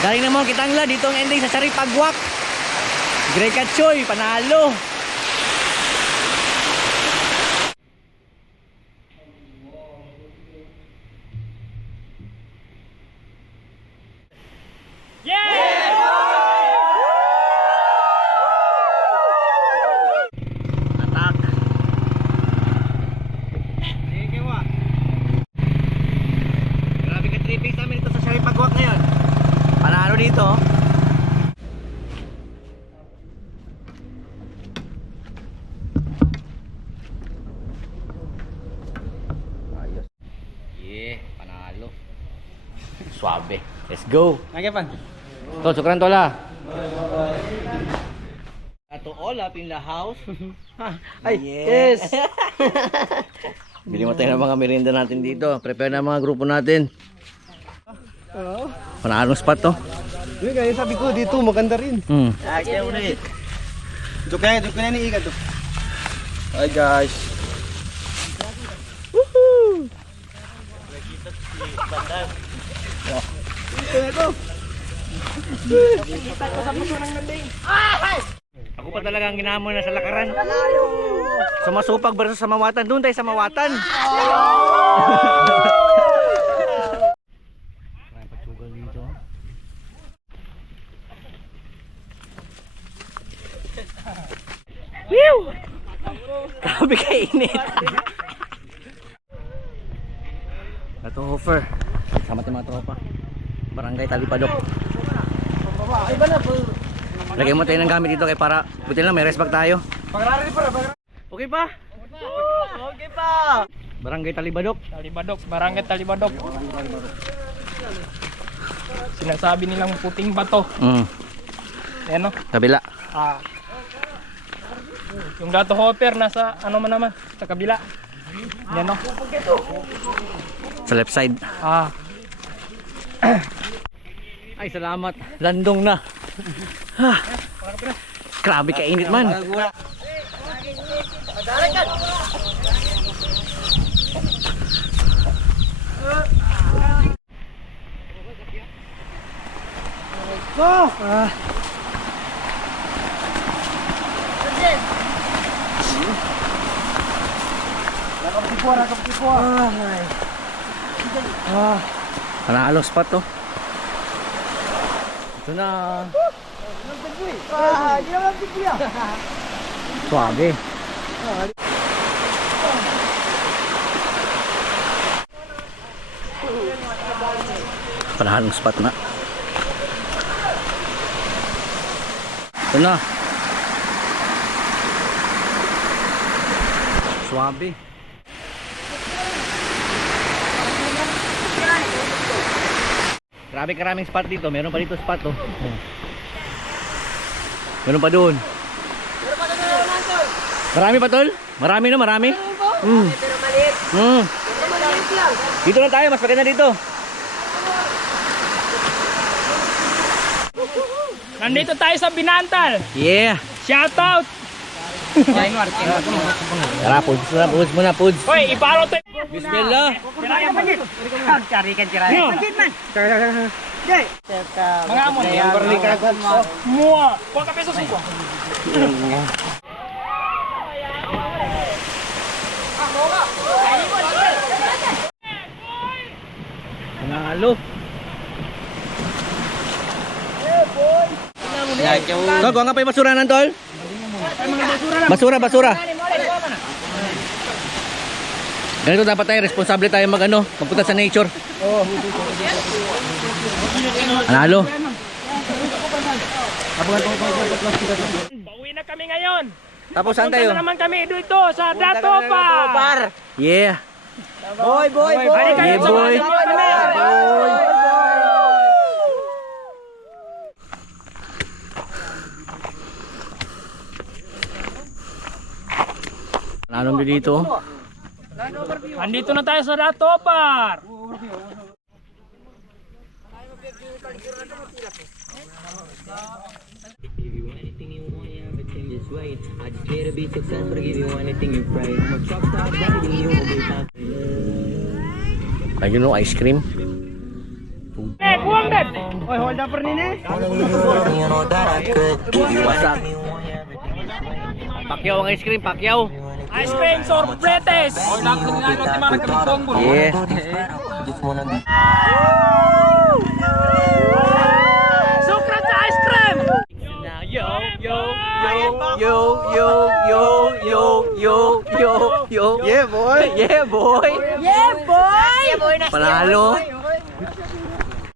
Galing naman kitangla dito ang ending sa Sari Pagwak. Grey Katchoy, panalo. Atak. Grabe ka tripping sa amin ito sa Sari Pagwak ngayon. Panalo dito. Ayos. Yeah, panalo. Suabe. Let's go. Nagapan? Tol, sukran tol ah. Ato up in the house. Ay, Yes. yes. Bili mo tayo ng mga merienda natin dito. Prepare na mga grupo natin. Oo. Panalong spot to. Yun kaya sabi ko dito maganda rin. Hmm. Kaya ulit. Duk na, duk na ni Iga to. Hi guys. Woohoo! Ako pa talaga ang ginamon na sa lakaran. Sa masupag versus sa mawatan. Doon tayo sa mawatan. May patsugal dito. Whew! Grabe kainit. Ito offer. Sama tayo mga tropa. Barangay Talipadok. Lagyan mo tayo ng gamit dito kay para buti lang may respect tayo. Okay pa? Okay pa. Barangay Talibadok. Talibadok, barangay Talibadok. Sinasabi nilang puting bato. Mm. Ayan no? Kabila. Ah. Yung dato hopper nasa ano man naman, sa kabila. Yan no? Sa left side. Ah. Ay, salamat. Landong na. Ah. Grabe kainit man. Ah. Nakapitipwa, nakapitipwa. Ay. Ah. Panalo spot to. Ito na. Ah, di naman pitipwa. Suabe. Panalong spot na. Ito na. Suabe. Grabe karaming spot dito. Meron pa dito spot oh. Oh. Meron pa doon. Marami pa tol? Marami na, marami. Mm. Pero maliit. Mm. Dito lang tayo, mas maganda dito. Nandito tayo sa Binantal. Yeah. Shout out. Tara, puds muna, puds muna, puds. Hoy, iparo to. Bismillah. Carikan, carikan. Yo. Mga amon yan. Barlikagan mo. Mua. Kuha ka peso suko. Panalo. Yan, yung Tol, kuha nga pa yung basuranan, tol. Basura, basura. Ganito dapat tayo, responsable tayo mag ano, magpunta sa nature. Panalo. Pauwi na kami ngayon. Tapos saan Punta tayo? na naman kami dito sa Dato pa. Yeah. Boy, boy, boy. Balik kayo Yeah, sa boy. Panalo mo dito. Andito na tayo sa Dato Par. Give you anything you want, yeah, everything is right. I just care to be successful, give you anything you pray. I'm a truck stop driving, you will be fine. Ayun no, ice cream. Eh, buwang Babe. Oy, hold up rin. You know that I could give you Wasak. anything you want, everything. Pakyaw ang ice cream, pakyaw. Ice cream sorpretes. Yeah. Sukrat sa ice cream. Yo, yo, yo, yo, yo, yo, yo, yo, yo, yo. Yeah, boy. Yeah, boy. Yeah, boy! Panalo.